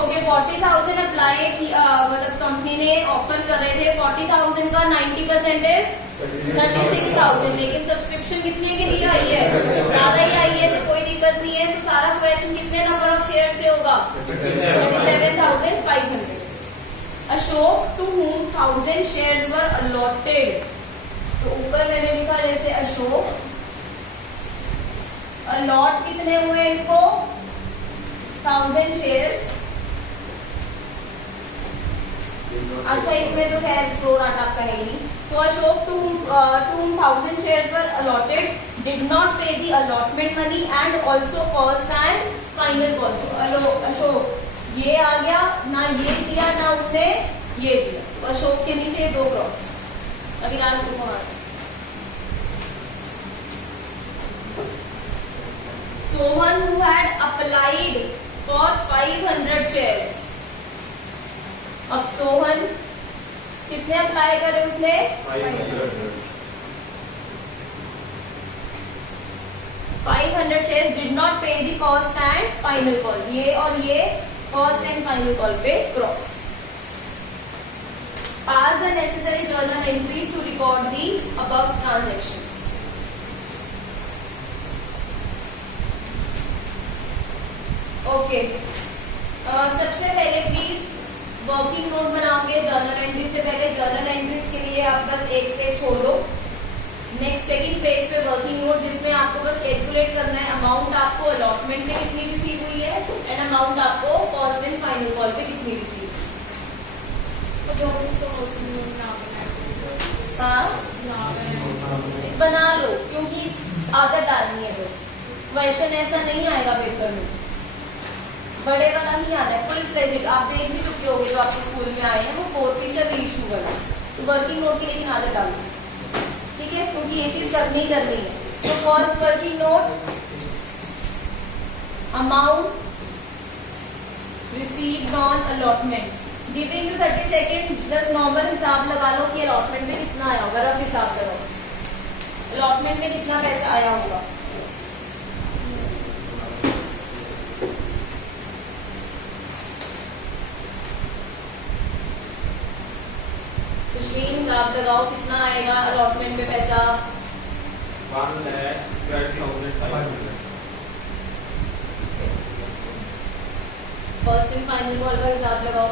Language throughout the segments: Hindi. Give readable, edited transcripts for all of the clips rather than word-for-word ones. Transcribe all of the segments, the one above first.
ओके 40,000 अप्लाई मतलब कंपनी ने ऑफर कर रहे थे 40,000 का 90% 36,000, लेकिन सब्सक्रिप्शन कितने के लिए आई है? ज्यादा ही आई है, तो कोई दिक्कत नहीं है। तो सारा क्वेश्चन कितने नंबर ऑफ शेयर से होगा? 37,500 से। Ashok to whom 1000 shares were allotted, तो ऊपर मैंने लिखा जैसे अशोक अलॉट कितने हुए इसको? 1000 शेयर्स। अच्छा इसमें तो खैर प्रो राटा का है ही। सो Ashok to whom 1000 shares were allotted did not pay the allotment money and also first and final call. So Ashok ये आ गया ना, ये दिया ना उसने ये दिया। So अशोक के नीचे 2 क्रॉस। अभी राज को वहां से Sohan who had applied for 500 shares. अब सोहन कितने अप्लाई करे उसने? 500 shares did not pay the first and final call. ये और ये first and final call पे cross. Pass the necessary journal entries to record the above transactions. Okay सबसे पहले प्लीज वर्किंग नोट बनाओगे जर्नल एंट्री से पहले। जर्नल एंट्रीज के लिए आप बस एक पेज छोड़ दो। नेक्स्ट सेकंड पेज पे वर्किंग नोट, जिसमें आपको बस कैलकुलेट करना है अमाउंट आपको अलॉटमेंट में कितनी रिसीव हुई है एंड अमाउंट आपको फर्स्ट एंड फाइनल कॉल पे कितनी रिसीव। हाँ बना लो, क्योंकि आदत डालनी है बस। क्वेश्चन ऐसा नहीं आएगा पेपर में, बड़े वाला ही आता है फुल फ्लेजेड। आप देख भी चुके होंगे जो आपके स्कूल में आए हैं, वो 4 फीचर रीइश्यू वाला। तो वर्किंग नोट की लेकिन आदत डालो, ठीक है, क्योंकि ये चीज करनी है। तो first working note, amount received on allotment giving you 30 second. बस नॉर्मल हिसाब लगा लो कि अलॉटमेंट में कितना आया होगा, रफ हिसाब लगाओ अलॉटमेंट में कितना पैसा आया होगा। सुशील हिसाब लगाओ कितना आएगा अलॉटमेंट में पैसा। 1,12,500। फर्स्ट एंड फाइनल कॉल का हिसाब लगाओ।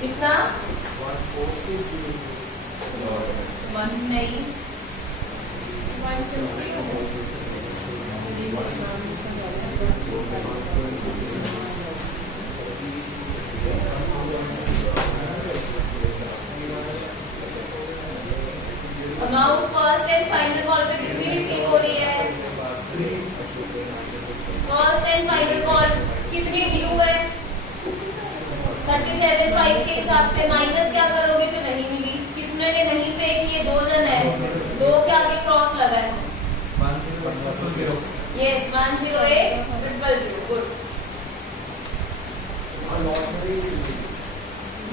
कितना? 1 नहीं, amount first and final call पे कितनी रिसीव हो रही है? फर्स्ट एंड फाइनल कॉल कितनी ड्यू है? 37,500 के हिसाब से माइनस क्या करोगे जो नहीं मिली? किसने ने नहीं पे किए? 2 जन है, 2 के आगे क्रॉस लगा है। Yes 108,000 good.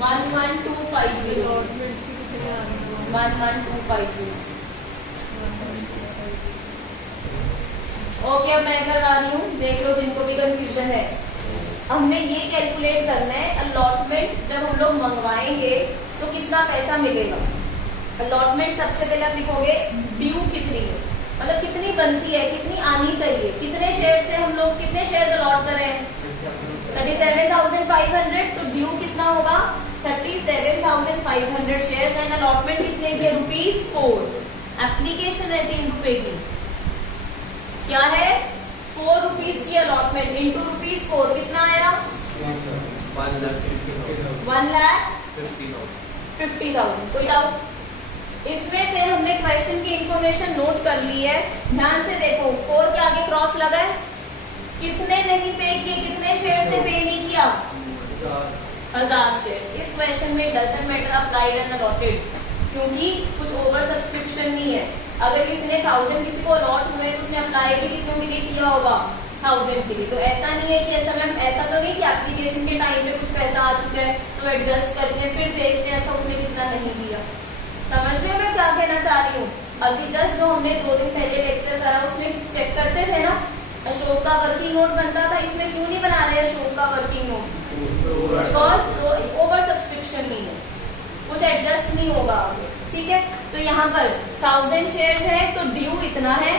11250 11250। ओके अब मैं करवा रही हूँ, देख लो जिनको भी कंफ्यूजन है। हमने ये कैलकुलेट करना है अलॉटमेंट जब हम लोग मंगवाएंगे तो कितना पैसा मिलेगा। अलॉटमेंट सबसे पहले आप लिखोगे ड्यू कितनी है, मतलब कितनी बनती है, कितनी आनी चाहिए, कितने शेयर से हम लोग कितने शेयर अलॉट करें 37,500, तो ड्यू कितना होगा 37,500 शेयर्स एंड अलॉटमेंट कितने की है ₹4। एप्लीकेशन है 3 रुपए की, क्या है 4 रुपीज की अलॉटमेंट इंटू ₹4 कितना आया 1,50,000। कोई डाउट? इसमें से हमने क्वेश्चन की इंफॉर्मेशन नोट कर ली है, ध्यान से देखो 4 के आगे क्रॉस लगा है, किसने नहीं पे किए, कितने शेयर से पे नहीं किया 1000 शेयर्स। इस क्वेश्चन में doesn't matter applied and allotted, क्योंकि कुछ ओवर सब्सक्रिप्शन नहीं है। अगर किसी ने 1000 किसी को अलॉट हुए तो उसने अप्लाई भी कितने के लिए किया होगा, 1000 के लिए। तो ऐसा नहीं है कि अच्छा मैम ऐसा तो नहीं कि एप्लीकेशन के टाइम पे कुछ पैसा आ चुका है तो एडजस्ट करते हैं फिर देखते हैं अच्छा उसने कितना नहीं दिया। समझ रहे हो मैं क्या कहना चाह रही हूँ? अभी जस्ट जो हमने 2 दिन पहले लेक्चर करा उसमें चेक करते थे ना, अशोक का वर्किंग नोट बनता था, इसमें क्यों नहीं बना रहे अशोक का working note? Because over subscription नहीं है, कुछ एडजस्ट नहीं होगा आगे, ठीक है। तो यहाँ पर 1000 शेयर्स है तो ड्यू इतना है,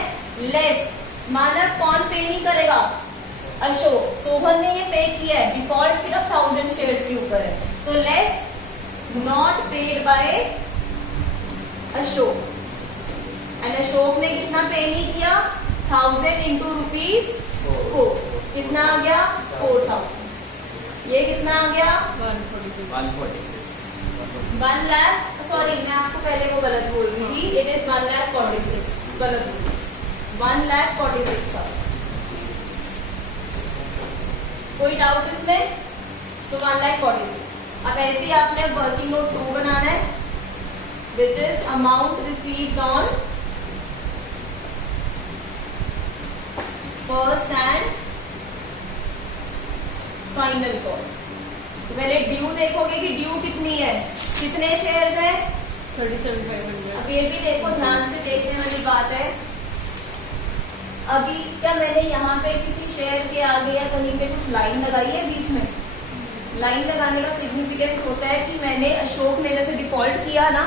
लेस मानव कौन पे नहीं करेगा? अशोक। सोहन ने ये पे किया है, डिफॉल्ट सिर्फ 1000 शेयर्स के ऊपर है, तो less not paid by Ashok. And Ashok ने कितना पे नहीं किया? 1000 इंटू ₹4। कितना आ गया? 4000। ये कितना आ गया? 1 लाख। सॉरी मैं आपको पहले वो गलत बोल रही थी, इट इज 1,46,000 गलत बोली, 1,46,000। कोई डाउट इसमें? तो 1,46,000। अब ऐसे ही आपने वर्किंग नोट 2 बनाना है, which is amount received on first and final call. तो पहले ड्यू देखोगे कि ड्यू कितनी है, कितने शेयर्स हैं? 37,500। अब ये भी देखो, ध्यान से देखने वाली बात है। अभी क्या मैंने यहाँ पे किसी शेयर के आगे या कहीं पे कुछ लाइन लगाई है बीच में? लाइन लगाने का सिग्निफिकेंस होता है कि मैंने अशोक ने जैसे डिफॉल्ट किया ना,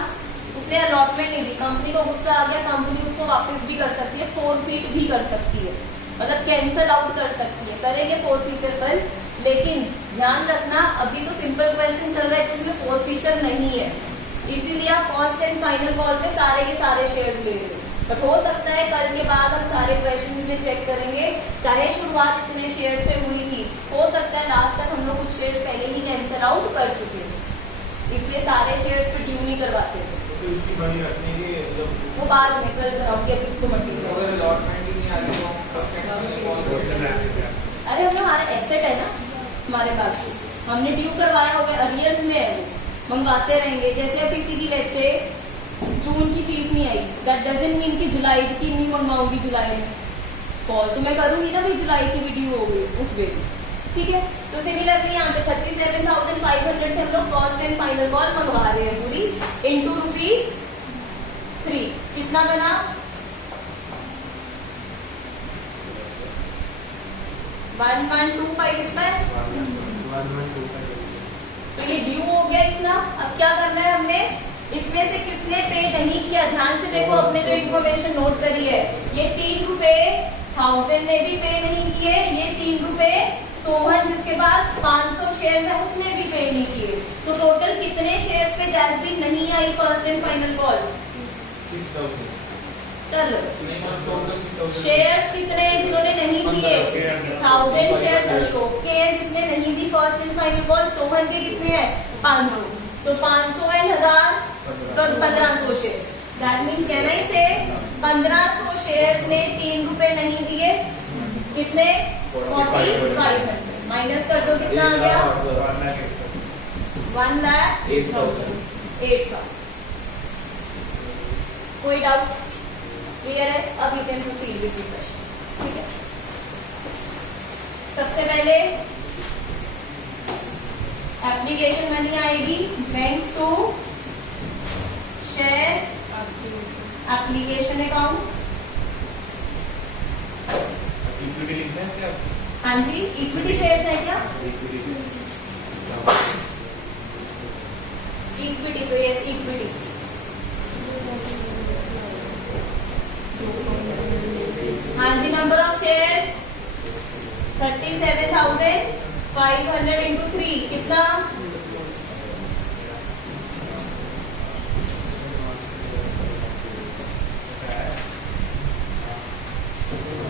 उसने अलॉटमेंट नहीं दी, कंपनी को गुस्सा आ गया, कंपनी उसको वापस भी कर सकती है, फोरफीट भी कर सकती है, मतलब कैंसल आउट कर सकती है, करेंगे फोरफीचर कल। लेकिन ध्यान रखना अभी तो सिंपल क्वेश्चन चल रहा है जिसमें फोरफीचर नहीं है, इसीलिए आप फर्स्ट एंड फाइनल कॉल पे सारे के सारे शेयर्स ले रहे हो। बट हो सकता है कल के बाद हम सारे क्वेश्चंस में चेक करेंगे, चाहे शुरुआत इतने शेयर से हुई थी, हो सकता है लास्ट तक हम लोग कुछ शेयर्स पहले ही कैंसिल आउट कर चुके हैं, इसलिए सारे शेयर्स पे ड्यू नहीं करवाते थे। तो इसकी मनी रखने के वो बाद में कल कराओगे, अभी उसको मत करो। अगर अलॉटमेंट ही नहीं आ रही तो अरे हम हमारा एसेट है ना हमारे पास, हमने ड्यू करवाया होगा, अरियर्स में है वो, मंगवाते रहेंगे। जैसे अब किसी की लेट से जून की फीस नहीं आई, दैट डजंट मीन कि जुलाई की नहीं मंगवाऊंगी, जुलाई में कॉल तो मैं करूंगी ना भाई, जुलाई की वीडियो हो गई उस वे में, ठीक है। तो सिमिलरली यहाँ पे 37,500 से हम लोग फर्स्ट एंड फाइनल कॉल मंगवा रहे हैं पूरी, इंटू ₹3। कितना बना? 1125 इसमें, तो ये ड्यू हो गया इतना। अब क्या करना है हमने, इसमें से किसने पे नहीं किया, ध्यान से देखो, अपने जो इन्फॉर्मेशन नोट करी है, ये ₹3 1000 ने भी पे नहीं किए, ये ₹3 सोहन जिसके पास 500 शेयर्स है उसने भी पे नहीं किए। सो टोटल कितने शेयर्स पे जैस्मिन नहीं आई फर्स्ट एंड फाइनल कॉल? 6,000। चलो शेयर्स कितने हैं जिन्होंने नहीं दिए? 1000 शेयर्स अशोक के हैं जिसने नहीं the first and final call. Sohan के कितने हैं? 500। सो 500 एंड 1000 1500 शेयर्स। दैट मीन्स कहना ही से 1500 शेयर्स ने ₹3 नहीं दिए, कितने? 4500 माइनस कर दो, कितना आ गया? 1,08,000। कोई डाउट? क्लियर है? अब you can proceed with the question, ठीक है। सबसे पहले एप्लीकेशन मनी आएगी bank to share application account. Equity लिखना है क्या? हाँ जी, इक्विटी शेयर्स है क्या? इक्विटी तो यस इक्विटी। हाँ जी, नंबर ऑफ शेयर्स 37,500 इंटू 3 कितना?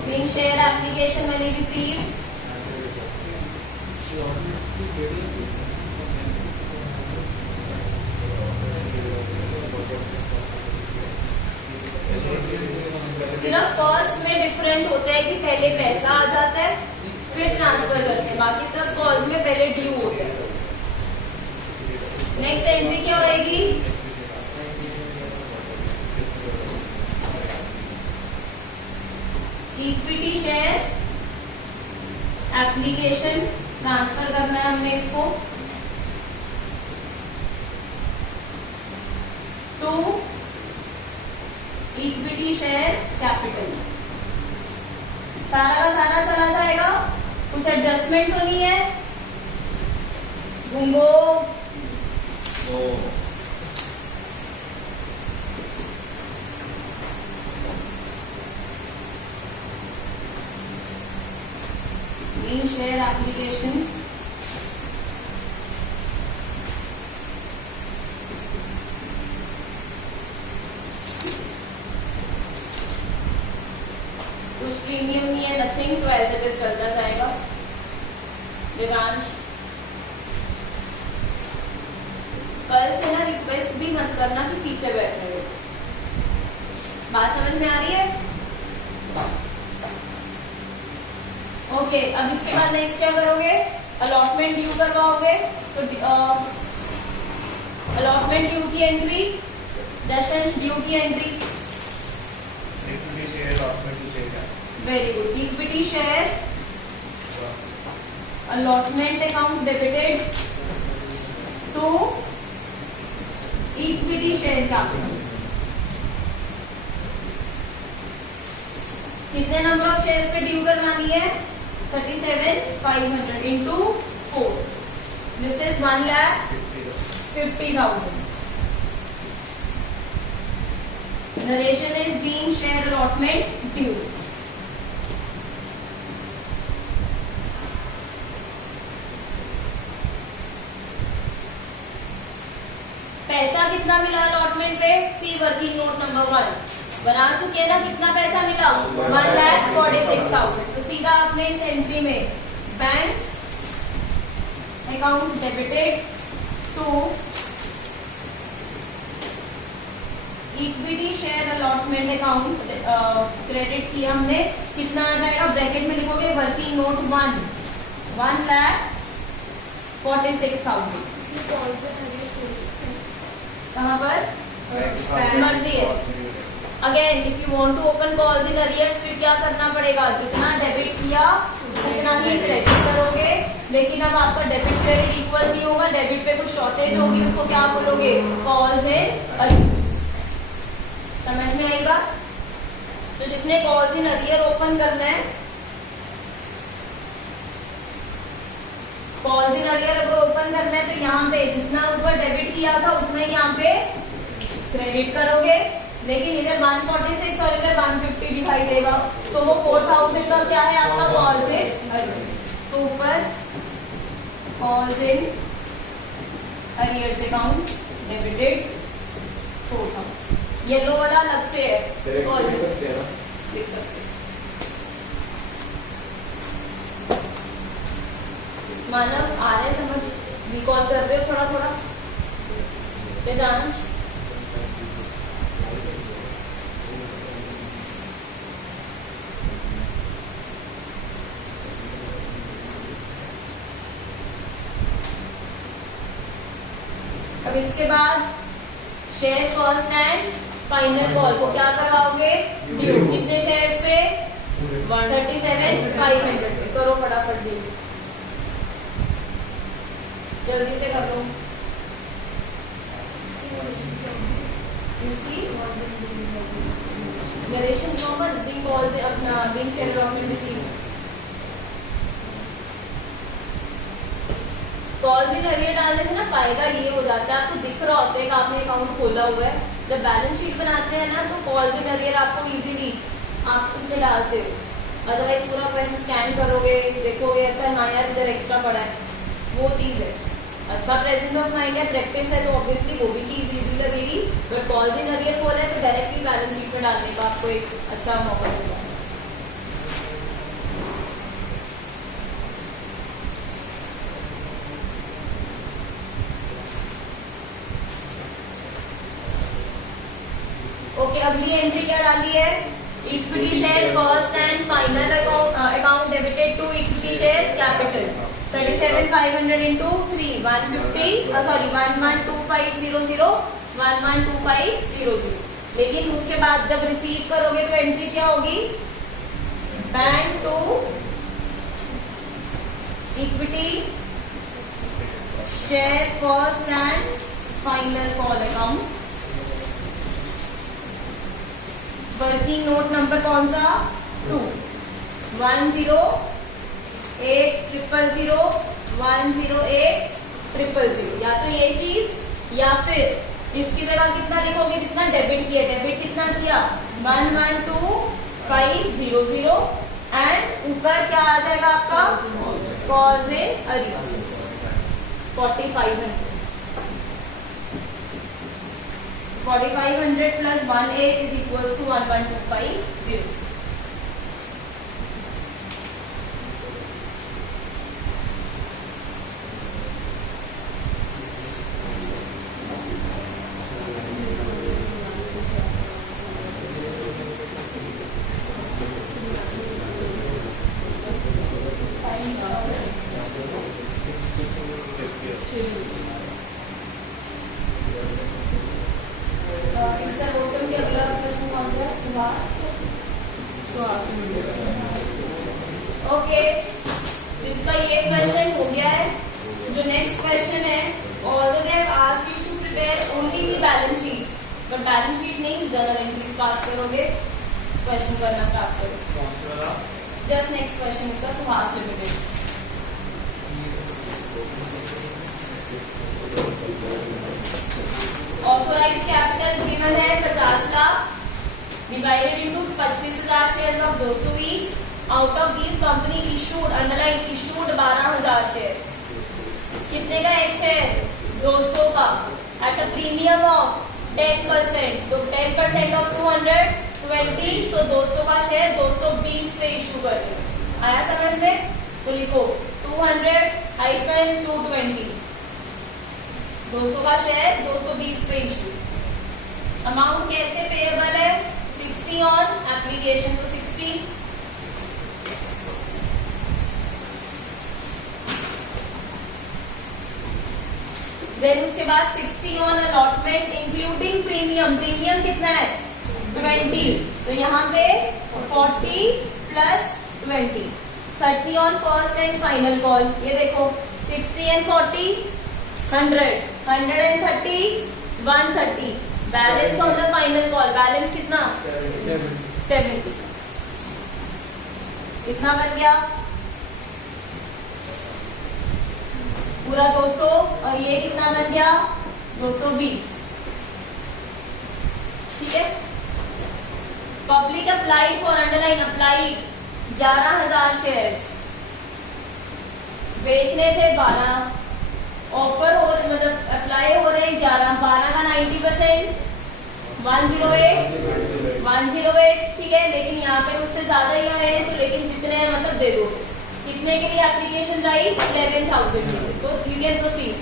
Being share application money received. सिर्फ फर्स्ट में डिफरेंट होता है कि पहले पैसा आ जाता है फिर ट्रांसफर करते हैं, बाकी सब कॉल्स में पहले ड्यू होता है। नेक्स्ट एंट्री क्या होगी? एप्लीकेशन ट्रांसफर करना है हमने इसको टू इक्विटी शेयर कैपिटल। सारा का सारा चला जाएगा, कुछ एडजस्टमेंट तो नहीं है। घूंगो तो मेन शेयर एप्लीकेशन कुछ प्रीमियम नहीं है, नथिंग, तो एज इट इज चलता जाएगा। देवांश कल से ना रिक्वेस्ट भी मत करना कि पीछे बैठ रहे हो। बात समझ में आ रही है? ओके, अब इसके बाद नेक्स्ट क्या करोगे? अलॉटमेंट ड्यू करवाओगे। तो अलॉटमेंट ड्यू की एंट्री, जशन ड्यू की entry. Equity share allotment to share very good. Equity share allotment account debited to equity share capital. कितने नंबर ऑफ शेयर्स पे ड्यू करवानी है? 37,500 into 4, this is 1,50,000। Narration is being share allotment due. पैसा कितना मिला अलॉटमेंट पे? सी वर्किंग नोट नंबर 1 बना चुके हैं ना। कितना पैसा मिला? 1,46,000। तो सीधा आपने इस एंट्री में bank account debited to equity share allotment account credit किया हमने। कितना आ जाएगा? ब्रैकेट में लिखोगे वर्किंग नोट 1, 1,46,000। कहाँ पर? मर्जी है। Again if you want to open calls in arrears, फिर क्या करना पड़ेगा? जितना डेबिट किया उतना ही क्रेडिट करोगे। लेकिन अब आपका डेबिट क्रेडिट इक्वल नहीं होगा, डेबिट पे कुछ शॉर्टेज होगी, उसको क्या बोलोगे? Calls in arrears. समझ में आई बात? तो जिसने कॉल्स इन अरियर ओपन करना है, कॉल्स इन अरियर अगर ओपन करना है तो यहाँ पे जितना ऊपर डेबिट किया था उतना ही यहाँ पे क्रेडिट करोगे। लेकिन इधर 146 और इधर 150 दिखाई देगा, तो वो 4,000 का क्या है आपका? Calls in arrears. तो ऊपर calls in arrears account debited 4,000। Yellow वाला अलग से है, कॉल्स इन लिख सकते हैं। मानव आ रहे समझ? रिकॉल कर रहे हो थोड़ा थोड़ा? तेजांश अब इसके बाद share first and final call को क्या करवाओगे? ड्यू। कितने शेयर्स पे? 37,500 पे। करो फटाफट ड्यू, जल्दी से कर लो। इसकी नरेशन नंबर बिंग कॉल से अपना being share allotment receive. Calls in arrear डालने से ना फायदा ये हो जाता है, आपको दिख रहा होता है कि आपने अकाउंट खोला हुआ है। जब बैलेंस शीट बनाते हैं ना, तो कॉल्स इन अरियर आपको इजीली आप उसमें डालते हो। अदरवाइज पूरा क्वेश्चन स्कैन करोगे, देखोगे अच्छा हाँ यार इधर एक्स्ट्रा पड़ा है, वो चीज़ है। अच्छा प्रेजेंस ऑफ माइंड है, प्रैक्टिस है, तो ऑब्वियसली वो भी चीज़ इजी लगेगी। बट कॉल्स इन अरियर खोला है तो डायरेक्टली बैलेंस शीट में डालने का आपको एक अच्छा मौका मिलता है। ओके, अगली एंट्री क्या डाली है? Equity share first and final account debited to equity share capital 37,500 into 3 150 sorry 112500 112500। लेकिन उसके बाद जब रिसीव करोगे तो एंट्री क्या होगी? Bank to equity share first and final call account. Working note number कौन सा? 2 10800 10800। या तो ये चीज या फिर इसकी जगह कितना लिखोगे जितना डेबिट किया। डेबिट कितना किया? 112500 एंड ऊपर क्या आ जाएगा आपका? Calls in arrears 4500। 4500 plus 18 is equals to 11250। इससे बोलते हैं कि अगला क्वेश्चन कौन सा है? सुहास। ओके, जिसका ये क्वेश्चन हो गया है, जो नेक्स्ट क्वेश्चन है, although they have asked you to prepare only the balance sheet, but balance sheet नहीं, journal entries पास करोगे, क्वेश्चन करना स्टार्ट करो। जस्ट नेक्स्ट क्वेश्चन इसका Suhas limited. Authorise capital given है 50 lakh divided into 25,000 shares of 200 each. Out of these company issued, underline issued 12,000 shares. कितने का एक शेयर? 200 का, एट अ प्रीमियम ऑफ 10%। तो 10% ऑफ 220, तो 200 का शेयर 220 पे इशू कर दिया। आया समझ में? तो लिखो 200-220, 200 का शेयर 220 पे इशू। अमाउंट कैसे पेएबल है? 60 ऑन एप्लीकेशन टू 60, देन उसके बाद 60 on allotment including premium. Premium कितना है? 20, तो यहाँ पे 40 plus 20, 30 on first and final call. ये देखो 60 and 40 100, 130 130, balance on the final call. Balance कितना? 70। कितना बन गया? पूरा 200, और ये कितना बन गया? 220। ठीक है। Public applied for, underline applied 11,000 shares, बेचने थे 12, ऑफर हो मतलब अप्लाई हो रहे हैं 11, 12 का 90% 108, ठीक है। लेकिन यहाँ पे उससे ज्यादा ही आए हैं, तो लेकिन जितने हैं मतलब दे दो। कितने के लिए एप्लीकेशन आई? 11,000 के लिए, तो you can proceed.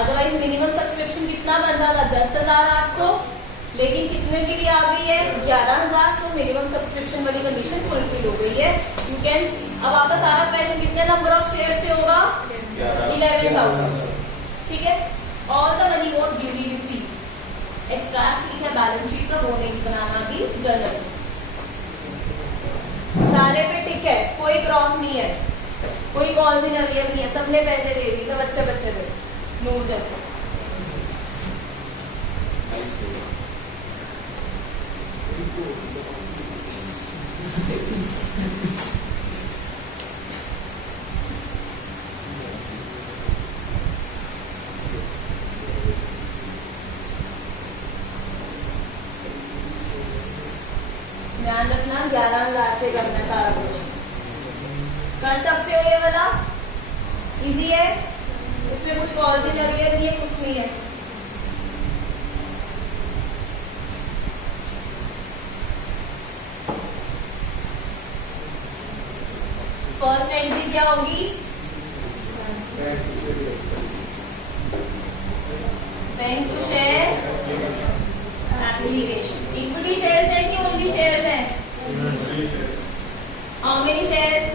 Otherwise minimum subscription कितना बन रहा था? 10,800, लेकिन कितने के लिए आ गई है? 11,000। तो मिनिमम सब्सक्रिप्शन वाली कंडीशन फुलफिल हो गई है। यू कैन, अब आपका सारा क्वेश्चन कितने नंबर ऑफ शेयर से होगा? 11,000। ठीक है। All the money was duly received. Extract लिखा बैलेंस शीट का, वो नहीं बनाना भी जर्नल। सारे पे टिक है, कोई क्रॉस नहीं है, कोई कॉल्स इन अरियर नहीं है, सबने पैसे दे दिए, सब अच्छे बच्चे थे, नूर जैसे। ध्यान रखना 11,000 से करना है सारा कुछ। कर सकते हो, ये वाला इजी है, इसमें कुछ कॉल्स इन अरियर नहीं है, कुछ नहीं है। फर्स्ट एंट्री क्या होगी? Bank to share application. Equity shares है कि ओनली शेयर्स हैं? How many shares?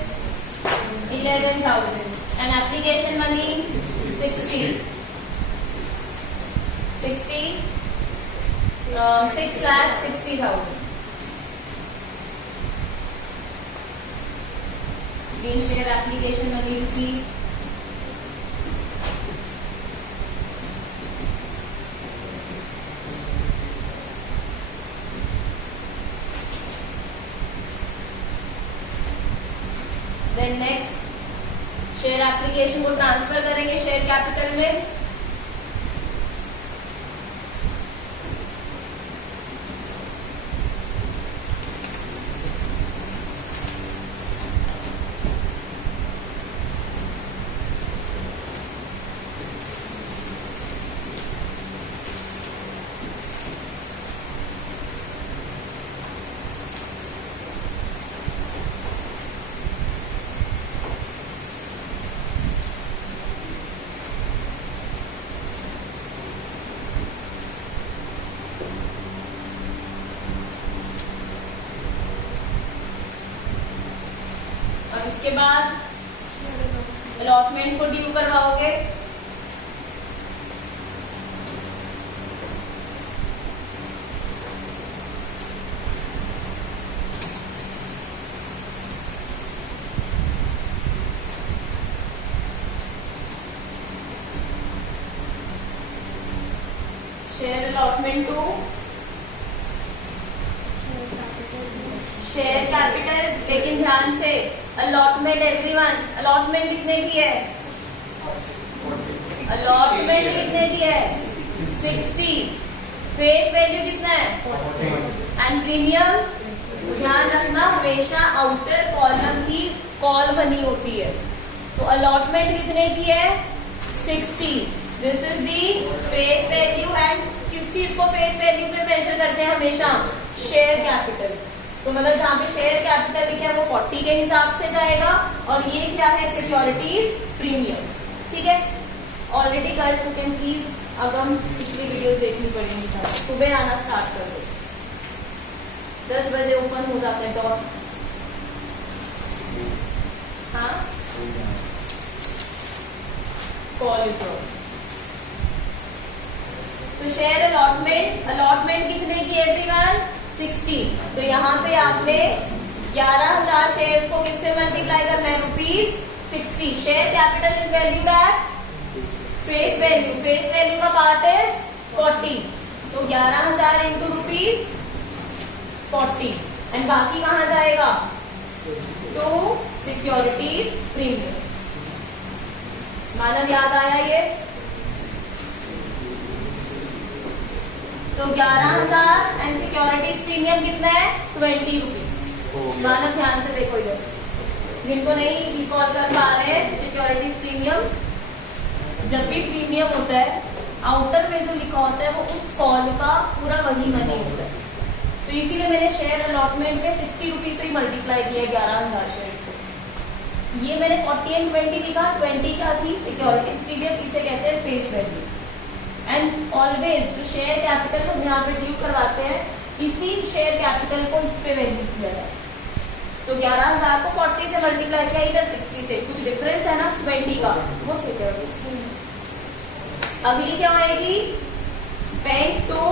11,000 and application money 60 6,60,000। Green share application money received then next share application को ट्रांसफर करेंगे शेयर कैपिटल में। और इसके बाद अलॉटमेंट को ड्यू करवाओगे। Share allotment to share capital, लेकिन ध्यान से अलॉटमेंट एवरीवन, अलॉटमेंट कितने की है? अलॉटमेंट कितने की है? 60। फेस वैल्यू कितना है? एंड प्रीमियम, ध्यान रखना हमेशा आउटर कॉलम की कॉल बनी होती है। तो अलॉटमेंट कितने की है? 60। This is the face value. And किस चीज को फेस वैल्यू पे मेजर करते हैं हमेशा? Share capital. तो मतलब जहाँ पे शेयर कैपिटल लिखा है वो 40 के हिसाब से जाएगा, और ये क्या है? Securities premium. ठीक है, ऑलरेडी कर चुके हैं, प्लीज अब हम पिछली वीडियोस देखनी पड़ेंगी। सारा सुबह आना स्टार्ट कर दो, 10 बजे ओपन हो जाता है डॉट। हाँ, कॉल इज ऑफ। तो शेयर अलॉटमेंट, अलॉटमेंट कितने की एवरीवन? 60। तो यहाँ पे आपने 11,000 शेयर्स को किससे मल्टीप्लाई करना है? ₹60। Share capital is valued at face value, face value का पार्ट इज 40। तो 11,000 इंटू ₹40। एंड बाकी कहाँ जाएगा? To securities premium. मानव याद आया ये? तो 11,000 एंड सिक्योरिटीज प्रीमियम कितना है? 20 रुपीज। मानव ध्यान से देखो इधर, जिनको नहीं रिकॉल कर पा रहे हैं, सिक्योरिटीज प्रीमियम, जब भी प्रीमियम होता है आउटर में जो लिखा होता है वो उस कॉल का पूरा वही मनी होता है। तो इसीलिए मैंने शेयर अलॉटमेंट में 60 रुपीज से ही मल्टीप्लाई किया 11,000 शेयर को। ये मैंने 40 एंड 20 लिखा। 20 क्या थी? सिक्योरिटीज प्रीमियम, इसे कहते हैं फेस वैल्यू। एंड ऑलवेज जो शेयर कैपिटल को यहाँ पे ड्यू करवाते हैं, इसी शेयर कैपिटल को इस पे वैल्यू किया जाए। तो 11,000 को 40 से मल्टीप्लाई किया, इधर 60 से, कुछ डिफरेंस है ना 20 का, वो सिक्योरिटीज। अगली क्या आएगी? Bank to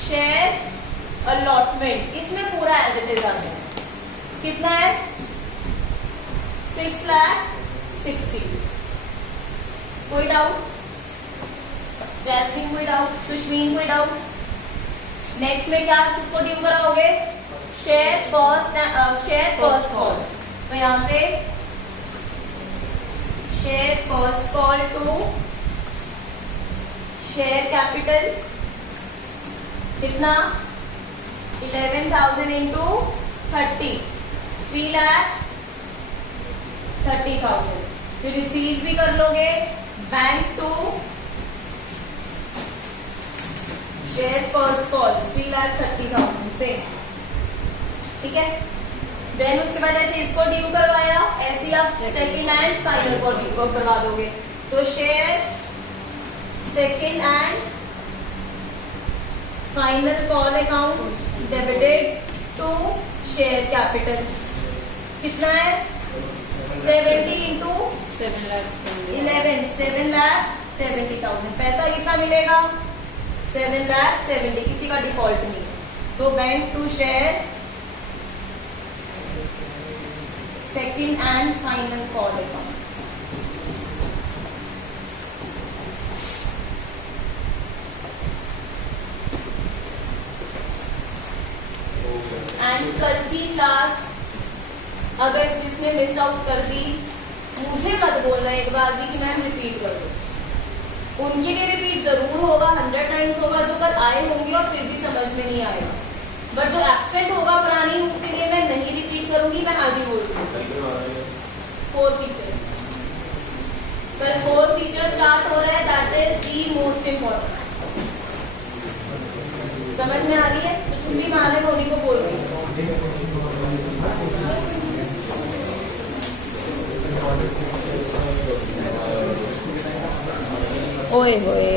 share allotment. इसमें पूरा एज इट इज आ जाए। कितना है? 6,60,000। कोई डाउट? जैस्मिन कोई डाउट? सुष्मीन कोई डाउट? नेक्स्ट में क्या किसको ड्यू कराओगे? Share first call. तो यहाँ पे share first call to share capital कितना? 11,000 इंटू 30, 3,30,000। फिर रिसीव भी कर लोगे bank to share first call 3,30,000 से। ठीक है, देन उसके बाद ऐसे इसको ड्यू करवाया, ऐसे ही आप सेकंड एंड फाइनल को ड्यू करवा दोगे। तो share second and final call account debited to share capital कितना है? 70 इंटू 11, 7,70,000। पैसा कितना मिलेगा? 7,70,000। किसी का डिफॉल्ट नहीं। So bank to share second and final call account. And कल की क्लास अगर जिसने मिस आउट कर दी, मुझे मत बोलना एक बार भी कि मैम रिपीट कर दो। उनके लिए रिपीट जरूर होगा, 100 टाइम्स होगा, जो कल आए होंगे और फिर भी समझ में नहीं आएगा। बट जो एब्सेंट होगा प्राणी, उसके लिए मैं नहीं रिपीट करूंगी, मैं आज ही बोल दूंगी। 4 फीचर, कल 4 फीचर स्टार्ट हो रहा है, that is the most important. समझ में आ रही है? तो चुम्बी मारने में उन्हीं को बोल रही हूँ। ओए होए